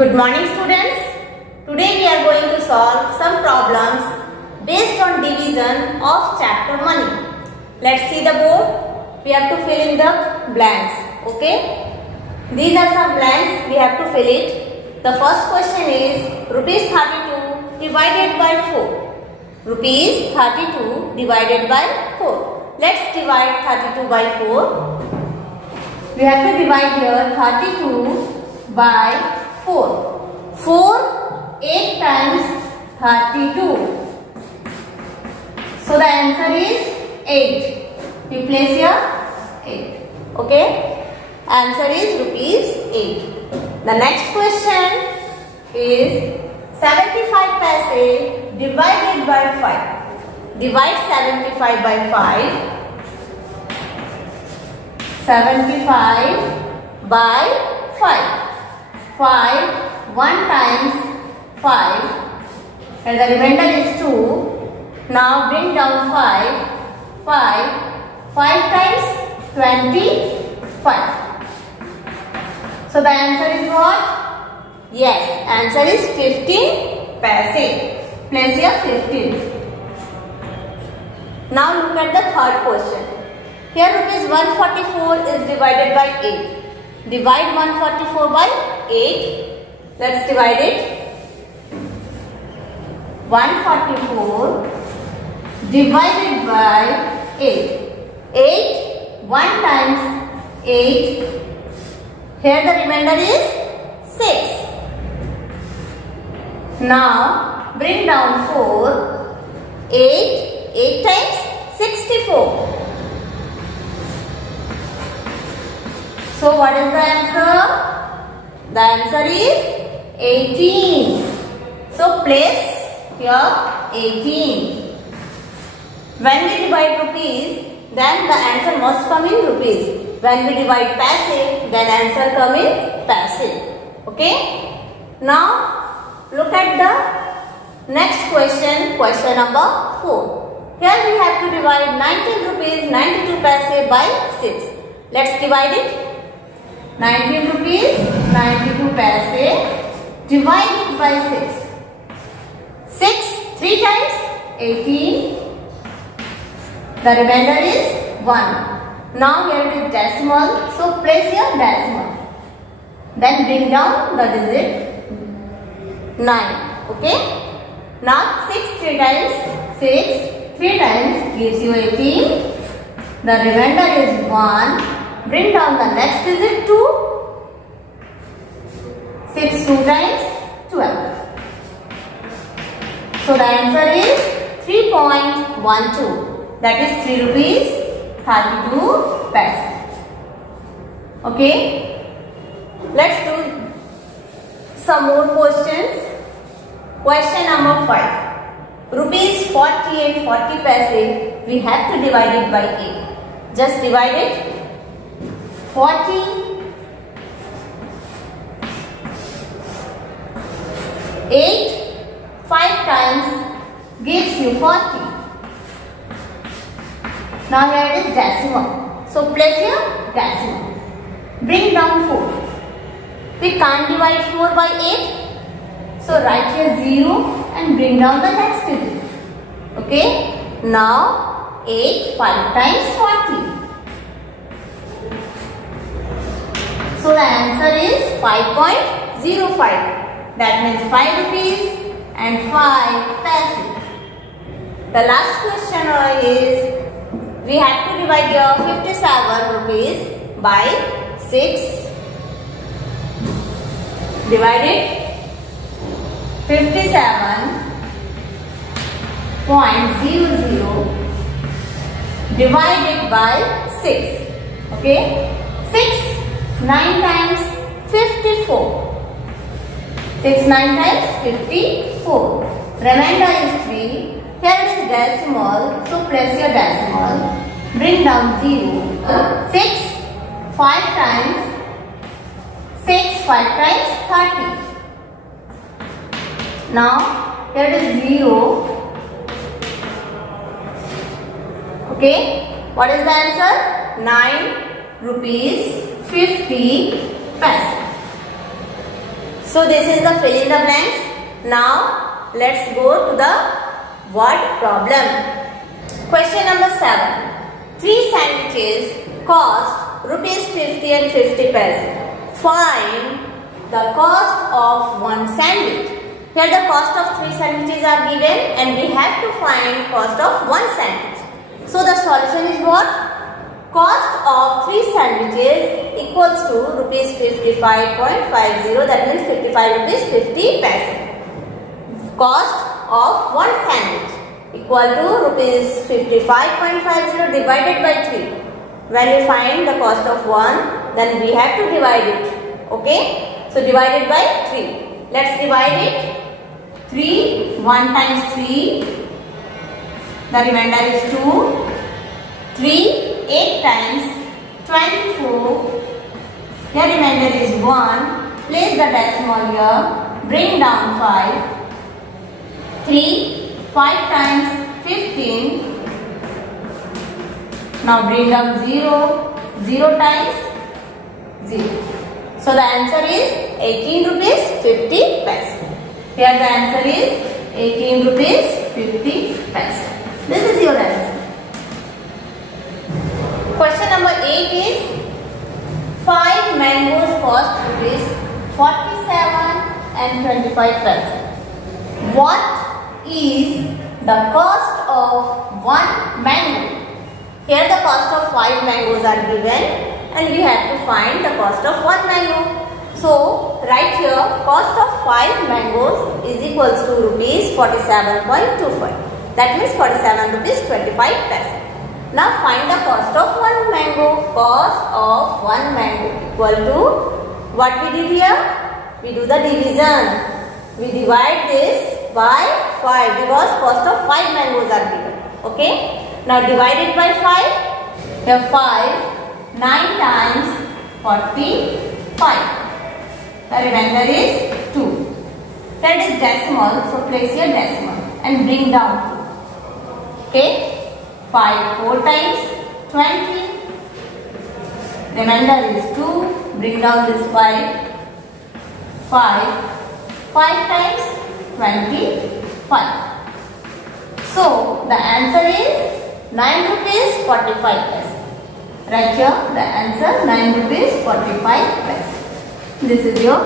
Good morning students. Today we are going to solve some problems based on division of chapter money. Let's see the board. We have to fill in the blanks. Okay. These are some blanks. We have to fill it. The first question is rupees 32 divided by 4. Rupees 32 divided by 4. Let's divide 32 by 4. We have to divide here 32 by 4. 4 8 times 32. So the answer is 8. You place here 8. Okay. Answer is rupees 8. The next question is 75 paise divided by 5. Divide 75 by 5. 75 by 5. 5 1 times 5 and the remainder is 2. Now bring down 5. 5 times 25. So the answer is what? Yes, answer is 15 paise. Place here 15. Now look at the third question. Here rupees 144 is divided by 8. Divide 144 by 8. Let's divide it. 144 divided by 8. 8 1 times 8. Here the remainder is 6. Now bring down 4. 8 times 64. So what is the answer? The answer is 18. So place here 18. When we divide rupees, then the answer must come in rupees. When we divide paise, then answer come in paise. Okay. Now look at the next question. Question number 4. Here we have to divide 19 rupees 92 paise by 6. Let's divide it. 19 rupees 92 paise divided by 6. 6 3 times 18. The remainder is 1. Now here it is decimal. So place here decimal. Then bring down the digit 9. Okay. Now 6 3 times 6. 3 times gives you 18. The remainder is 1. Bring down the next digit 2. 6 2 times 12. So the answer is 3.12. That is 3 rupees 32 paise. Okay. Let's do some more questions. Question number 5. Rupees 40 and 40 paise. We have to divide it by 8. Just divide it. 40 8 5 times gives you 40. Now here it is decimal. So place here decimal. Bring down 4. We can't divide 4 by 8. So write here 0 and bring down the next digit. Okay. Now 8 5 times 40. So the answer is 5.05. That means 5 rupees and 5 paise. The last question is we have to divide your 57 rupees by 6. Divide it. 57.00 divided by 6. Okay. 6 9 times 54. 6 9 times 54. Remainder is 3. Here it is decimal. So place your decimal. Bring down 0. 6 5 times 6 5 times 30. Now here it is 0. Okay. What is the answer? 9 rupees 50 paise. So this is the fill in the blanks. Now let's go to the word problem. Question number 7. 3 sandwiches cost rupees 50 and 50 paise. Find the cost of one sandwich. Here the cost of 3 sandwiches are given and we have to find cost of one sandwich. So the solution is what? Cost of 3 sandwiches equals to rupees 55.50, that means 55 rupees 50 paise. Cost of one sandwich equal to rupees 55.50 divided by 3. When we find the cost of one, then we have to divide it. Okay? So divided by 3. Let's divide it. 3, 1 times 3. The remainder is 2. 3, 8 times 24. The remainder is 1. Place the decimal here. Bring down 5. 3, 5 times 15. Now bring down 0. 0 times 0. So the answer is 18 rupees 50 paise. Here the answer is 18 rupees 50 paise. This is your answer. Question number 8 is 5 mangoes cost rupees 47 and 25 paise. What is the cost of one mango? Here the cost of 5 mangoes are given and we have to find the cost of one mango. So right here cost of 5 mangoes is equals to rupees 47.25. That means 47 rupees 25 paise. Now find the cost of one mango. Cost of one mango equal to what we did here? We do the division. We divide this by 5 because cost of 5 mangoes are given. Okay. Now divide it by 5. Here 5, 9 times 45. The remainder is 2. That is decimal. So place your decimal and bring down 2. Okay. 5 4 times 20. Remainder is 2. Bring down this 5. 5 times 25. So the answer is 9 rupees 45 paise. Right here the answer 9 rupees 45 paise. This is your